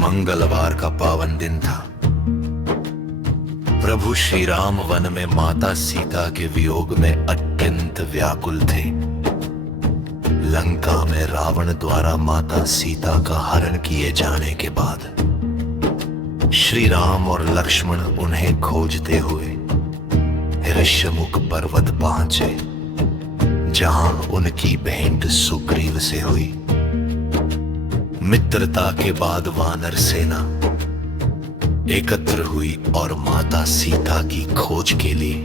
मंगलवार का पावन दिन था। प्रभु श्री राम वन में माता सीता के वियोग में अत्यंत व्याकुल थे। लंका में रावण द्वारा माता सीता का हरण किए जाने के बाद श्री राम और लक्ष्मण उन्हें खोजते हुए ऋष्यमुख पर्वत पहुंचे, जहां उनकी भेंट सुग्रीव से हुई। मित्रता के बाद वानर सेना एकत्र हुई और माता सीता की खोज के लिए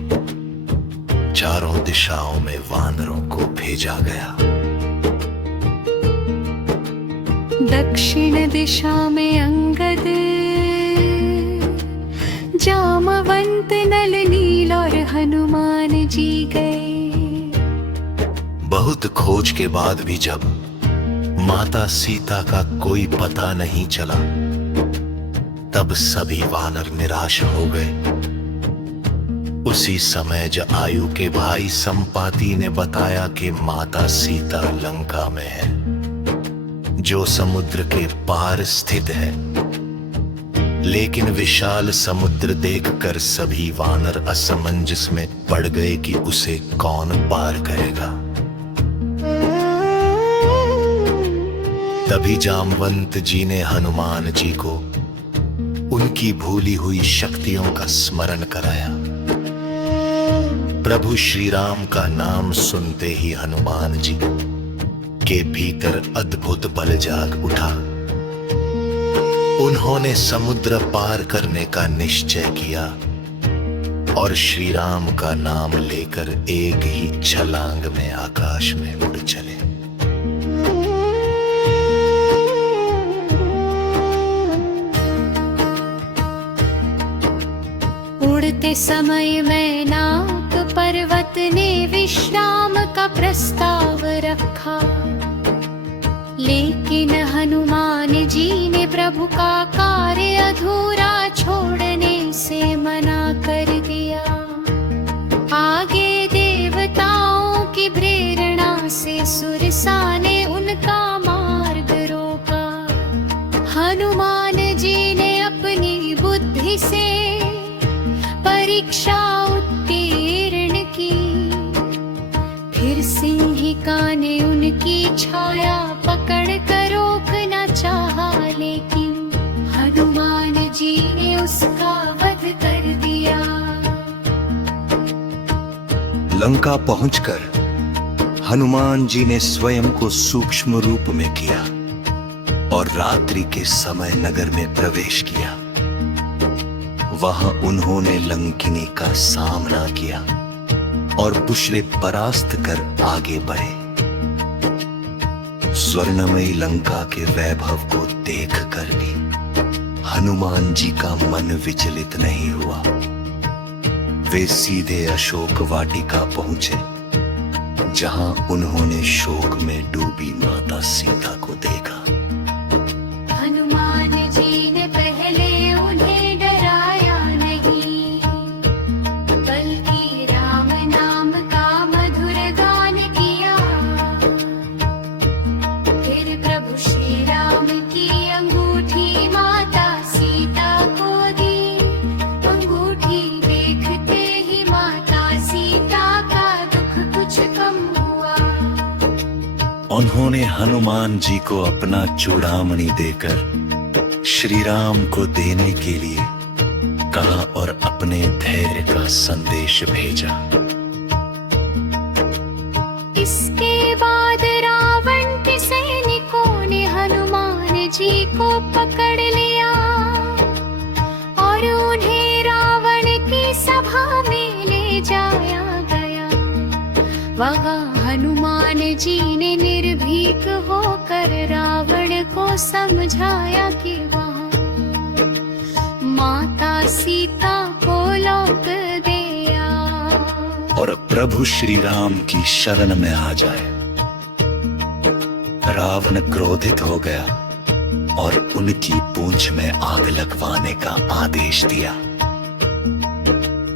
चारों दिशाओं में वानरों को भेजा गया। दक्षिण दिशा में अंगद, जामवंत, नल, नील और हनुमान जी गए। बहुत खोज के बाद भी जब माता सीता का कोई पता नहीं चला, तब सभी वानर निराश हो गए। उसी समय जटायु के भाई संपाति ने बताया कि माता सीता लंका में है, जो समुद्र के पार स्थित है। लेकिन विशाल समुद्र देखकर सभी वानर असमंजस में पड़ गए कि उसे कौन पार करेगा। तभी जामवंत जी ने हनुमान जी को उनकी भूली हुई शक्तियों का स्मरण कराया। प्रभु श्री राम का नाम सुनते ही हनुमान जी के भीतर अद्भुत बल जाग उठा। उन्होंने समुद्र पार करने का निश्चय किया और श्री राम का नाम लेकर एक ही छलांग में आकाश में उड़ चले। उड़ते समय मैनाक पर्वत ने विश्राम का प्रस्ताव रखा, लेकिन हनुमान जी ने प्रभु का कार्य अधूरा छोड़ने से मना कर दिया। आगे देवताओं की प्रेरणा से सुरसा ने उनका मार्ग रोका। हनुमान जी ने अपनी बुद्धि से परीक्षा उत्तीर्ण की। फिर सिंहिका ने उनकी छाया पकड़ कर रोकना चाहा, लेकिन हनुमान जी ने उसका वध कर दिया। लंका पहुंचकर हनुमान जी ने स्वयं को सूक्ष्म रूप में किया और रात्रि के समय नगर में प्रवेश किया। वहां उन्होंने लंकिनी का सामना किया और उसे परास्त कर आगे बढ़े। स्वर्णमयी लंका के वैभव को देखकर भी हनुमान जी का मन विचलित नहीं हुआ। वे सीधे अशोक वाटिका पहुंचे, जहां उन्होंने शोक में डूबी माता सीता को देखा। हनुमान जी ने पहले उन्हें डराया नहीं, बल्कि राम नाम का मधुर गान किया। फिर प्रभु श्री राम की अंगूठी माता सीता को दी। अंगूठी देखते ही माता सीता का दुख कुछ कम हुआ। उन्होंने हनुमान जी को अपना चूड़ामणि देकर श्री राम को देने के लिए कहा और अपने धैर्य का संदेश भेजा। इसके बाद रावण के सैनिकों ने हनुमान जी को पकड़ लिया और उन्हें रावण की सभा में ले जाया गया। वहां हनुमान जी ने निर्भीक होकर रावण को समझाया कि वहां माता सीता को लौट दिया और प्रभु श्री राम की शरण में आ जाए। रावण क्रोधित हो गया और उनकी पूंछ में आग लगवाने का आदेश दिया।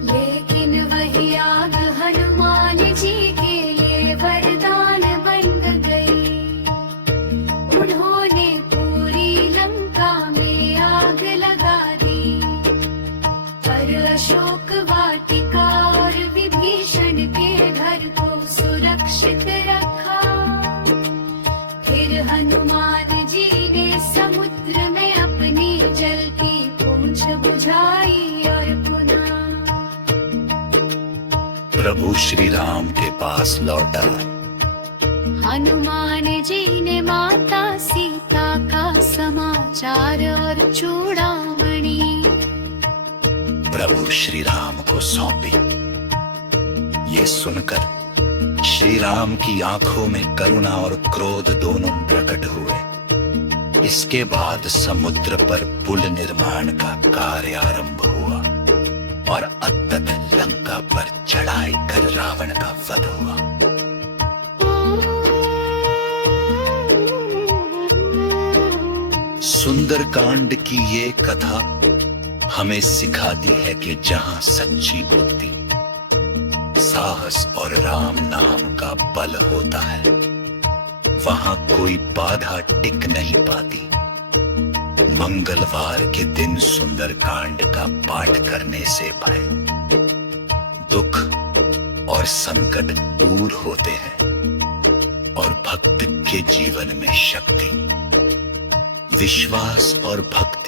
लेकिन वही आग हनुमान जी के लिए वरदान बन गई। उन्होंने पूरी लंका में सुरक्षित रखा। फिर हनुमान जी ने समुद्र में अपनी जलती पूंछ बुझाई और पुनः प्रभु श्री राम के पास लौटा। हनुमान जी ने माता सीता का समाचार और चूड़ामणि प्रभु श्री राम को सौंपी। ये सुनकर श्री राम की आंखों में करुणा और क्रोध दोनों प्रकट हुए। इसके बाद समुद्र पर पुल निर्माण का कार्य आरंभ हुआ और अत्तत लंका पर चढ़ाई कर रावण का वध हुआ। सुंदरकांड की ये कथा हमें सिखाती है कि जहां सच्ची भक्ति, साहस और राम नाम का बल होता है, वहां कोई बाधा टिक नहीं पाती। मंगलवार के दिन सुंदरकांड का पाठ करने से भय, दुख और संकट दूर होते हैं और भक्त के जीवन में शक्ति, विश्वास और भक्ति